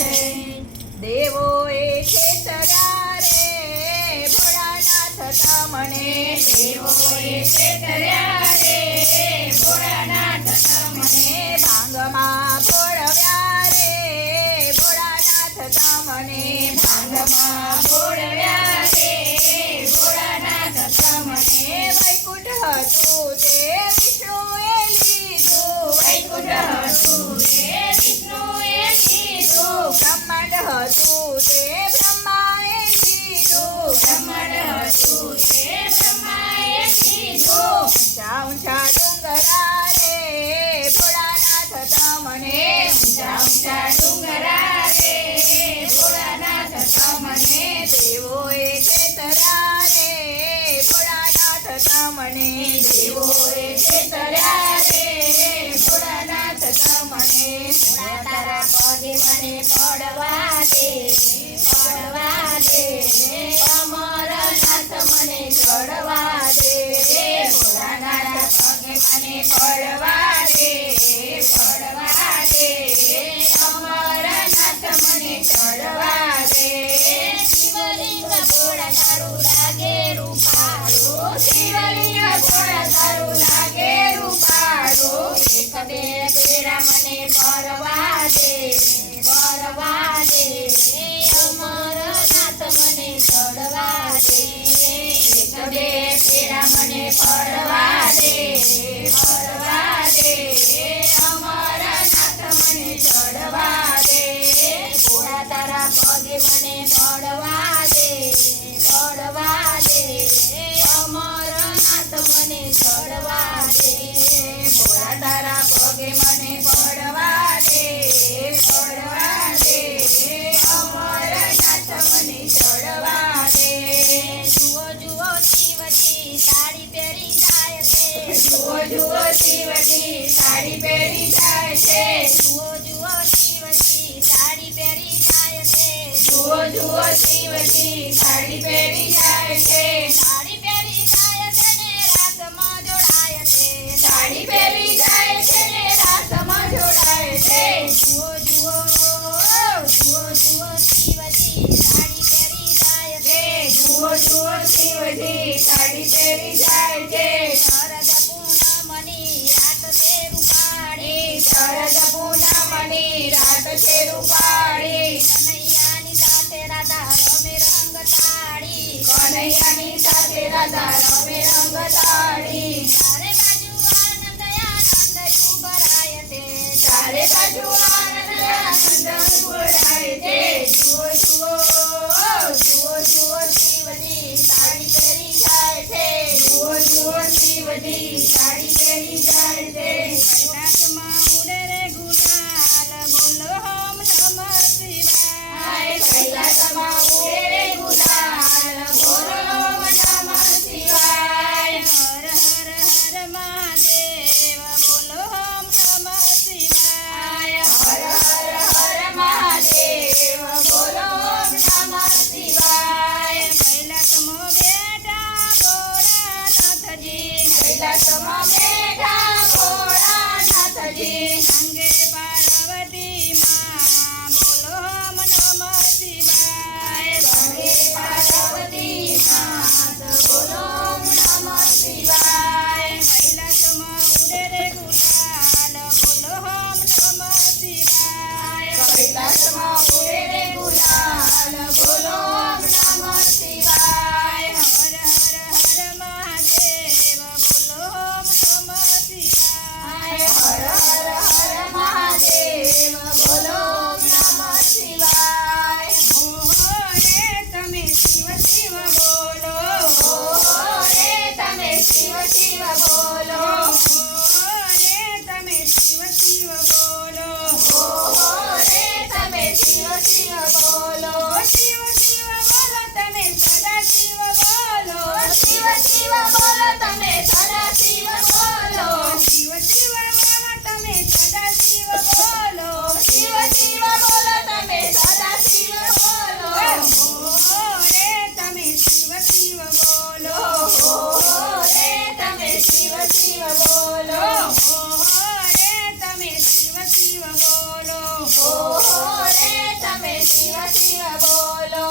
છે દેવો એ છેતર્યા રે ભોળાનાથ તમને છે છેતર્યા લીધું ઊંચા ઊંચા ડુંગરા રે ભોળાનાથ તમને ઊંચા ઊંચા ડુંગરા રે ભોળાનાથ તમને દેવોએ છેતર્યા રે ભોળાનાથ તમને દેવોએ છેતર્યા રે ભોળાનાથ તમને ભોળા તારા પગે મને પડવા દે પડવા દે અમરનાથ મને ચડવા દે ભોળાનાથ પગે મને પડવા દે પડવા દે અમરનાથ મને ચડવા દે શિવલિંગ ઘોડા તારું લાગે રૂપાળું. શિવલિંગ ભોળા તારું લાગે રૂપાળું. એક બે મને પરવા દે પરવા દે અમરનાથ મને ચડવા દે એક બે પેરા મને પરવા દે પરવા દે અમરનાથ મને ચડવા દે ભોળા તારા પગે મને પડવા જુઓ શિવજી સાડી પહેરી જાય છે. જુઓ જુઓ શિવજી સાડી પહેરી જાય છે. જુઓ જુઓ શિવજી સાડી પહેરી જાય છે. સાડી પહેરી જાય છે ને રાતમાં જોડાય છે. સાડી પહેરી જાય છે ને રાતમાં જોડાય છે. જુઓ જુઓ જુઓ જુઓ શિવજી સાડી પહેરી જાય છે. જુઓ જુઓ શિવજી સાડી પહેરી જાય છે. શિવજી સાડી પહેરી જાય છે. ઉડે રે તમે સદા શિવ બોલો. શિવ શિવ બોલો તમે સદા શિવ બોલો. શિવ શિવ બોલો તમે સદા શિવ બોલો. શિવ શિવ બોલો તમે સદા શિવ બોલો. રે તમે શિવ શિવ બોલો. રે તમે શિવ શિવ બોલો. રે તમે શિવ શિવ બોલો. રે તમે શિવ શિવ બોલો.